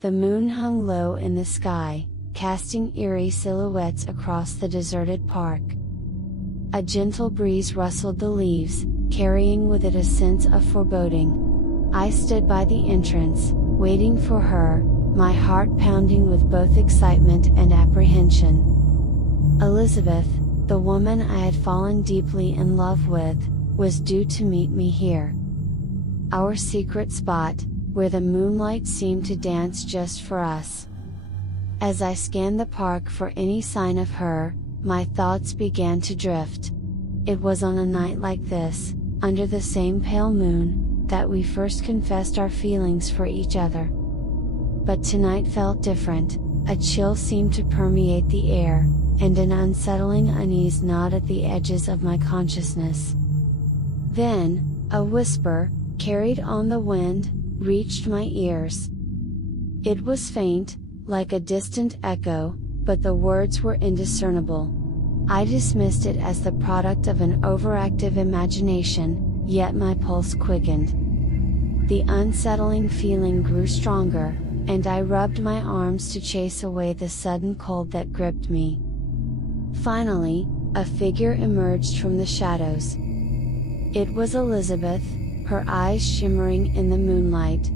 The moon hung low in the sky, casting eerie silhouettes across the deserted park. A gentle breeze rustled the leaves, carrying with it a sense of foreboding. I stood by the entrance, waiting for her, my heart pounding with both excitement and apprehension. Elizabeth, the woman I had fallen deeply in love with, was due to meet me here. Our secret spot, where the moonlight seemed to dance just for us. As I scanned the park for any sign of her, my thoughts began to drift. It was on a night like this, under the same pale moon, that we first confessed our feelings for each other. But tonight felt different, a chill seemed to permeate the air, and an unsettling unease gnawed at the edges of my consciousness. Then, a whisper, carried on the wind, reached my ears. It was faint, like a distant echo, but the words were indiscernible. I dismissed it as the product of an overactive imagination, yet my pulse quickened. The unsettling feeling grew stronger, and I rubbed my arms to chase away the sudden cold that gripped me. Finally, a figure emerged from the shadows. It was Elizabeth, her eyes shimmering in the moonlight.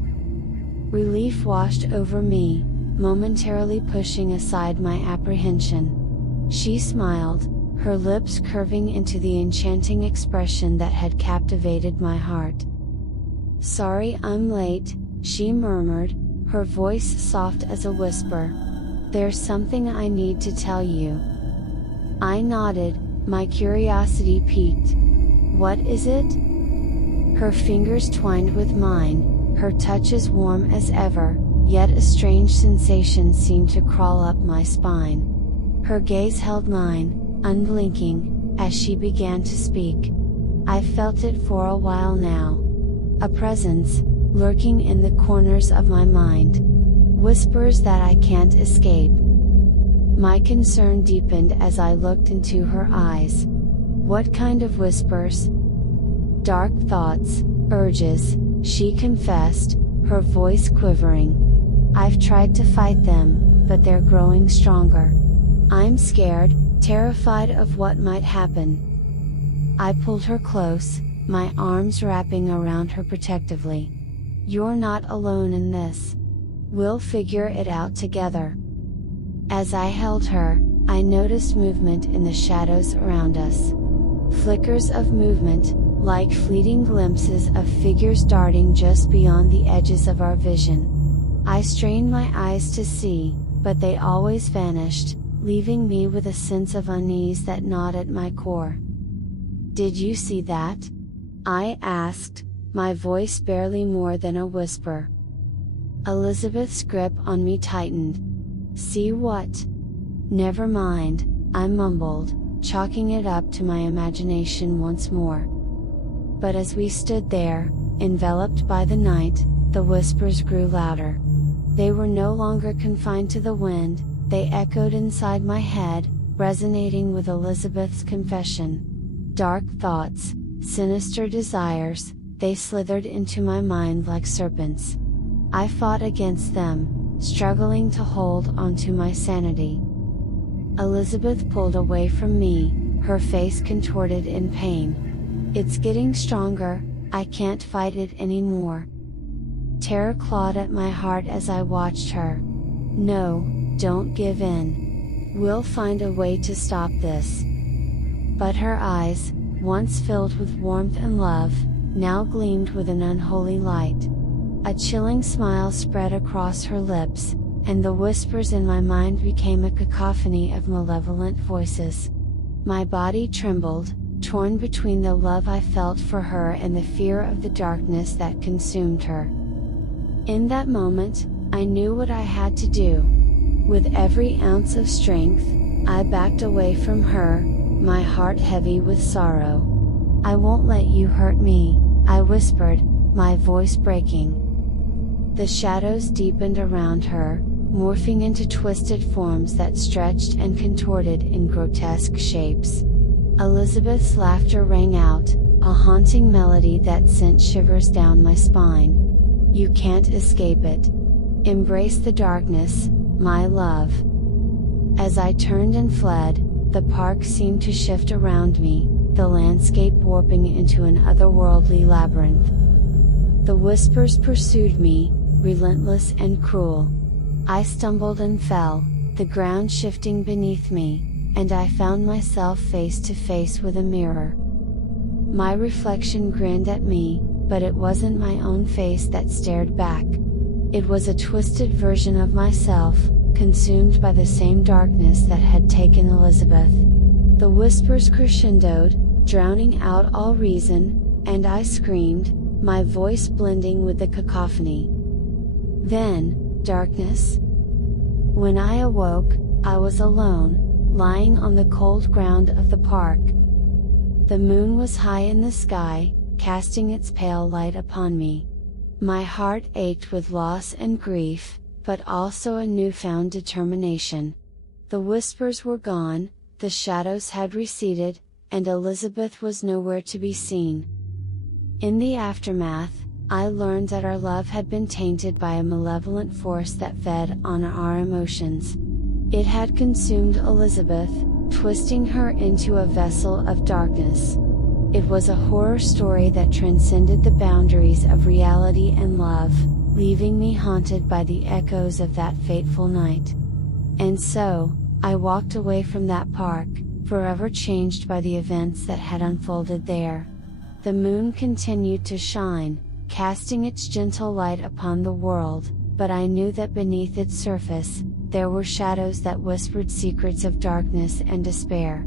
Relief washed over me, momentarily pushing aside my apprehension. She smiled, her lips curving into the enchanting expression that had captivated my heart. "Sorry I'm late," she murmured, her voice soft as a whisper. "There's something I need to tell you." I nodded, my curiosity piqued. "What is it?" Her fingers twined with mine, her touch as warm as ever, yet a strange sensation seemed to crawl up my spine. Her gaze held mine, unblinking, as she began to speak. I felt it for a while now. A presence, lurking in the corners of my mind. Whispers that I can't escape. My concern deepened as I looked into her eyes. What kind of whispers? "Dark thoughts, urges," she confessed, her voice quivering. "I've tried to fight them, but they're growing stronger. I'm scared, terrified of what might happen." I pulled her close, my arms wrapping around her protectively. "You're not alone in this. We'll figure it out together." As I held her, I noticed movement in the shadows around us. Flickers of movement, like fleeting glimpses of figures darting just beyond the edges of our vision. I strained my eyes to see, but they always vanished, leaving me with a sense of unease that gnawed at my core. "Did you see that?" I asked, my voice barely more than a whisper. Elizabeth's grip on me tightened. "See what?" "Never mind," I mumbled, chalking it up to my imagination once more. But as we stood there, enveloped by the night, the whispers grew louder. They were no longer confined to the wind, they echoed inside my head, resonating with Elizabeth's confession. Dark thoughts, sinister desires, they slithered into my mind like serpents. I fought against them, struggling to hold onto my sanity. Elizabeth pulled away from me, her face contorted in pain. "It's getting stronger, I can't fight it anymore." Terror clawed at my heart as I watched her. "No, don't give in. We'll find a way to stop this." But her eyes, once filled with warmth and love, now gleamed with an unholy light. A chilling smile spread across her lips, and the whispers in my mind became a cacophony of malevolent voices. My body trembled, torn between the love I felt for her and the fear of the darkness that consumed her. In that moment, I knew what I had to do. With every ounce of strength, I backed away from her, my heart heavy with sorrow. "I won't let you hurt me," I whispered, my voice breaking. The shadows deepened around her, morphing into twisted forms that stretched and contorted in grotesque shapes. Elizabeth's laughter rang out, a haunting melody that sent shivers down my spine. "You can't escape it. Embrace the darkness, my love. As I turned and fled, the park seemed to shift around me, the landscape warping into an otherworldly labyrinth. The whispers pursued me, relentless and cruel. I stumbled and fell, the ground shifting beneath me, and I found myself face to face with a mirror. My reflection grinned at me, but it wasn't my own face that stared back. It was a twisted version of myself, consumed by the same darkness that had taken Elizabeth. The whispers crescendoed, drowning out all reason, and I screamed, my voice blending with the cacophony. Then, darkness. When I awoke, I was alone, lying on the cold ground of the park. The moon was high in the sky, casting its pale light upon me. My heart ached with loss and grief, but also a newfound determination. The whispers were gone, the shadows had receded, and Elizabeth was nowhere to be seen. In the aftermath, I learned that our love had been tainted by a malevolent force that fed on our emotions. It had consumed Elizabeth, twisting her into a vessel of darkness. It was a horror story that transcended the boundaries of reality and love, leaving me haunted by the echoes of that fateful night. And so, I walked away from that park, forever changed by the events that had unfolded there. The moon continued to shine, casting its gentle light upon the world, but I knew that beneath its surface, there were shadows that whispered secrets of darkness and despair.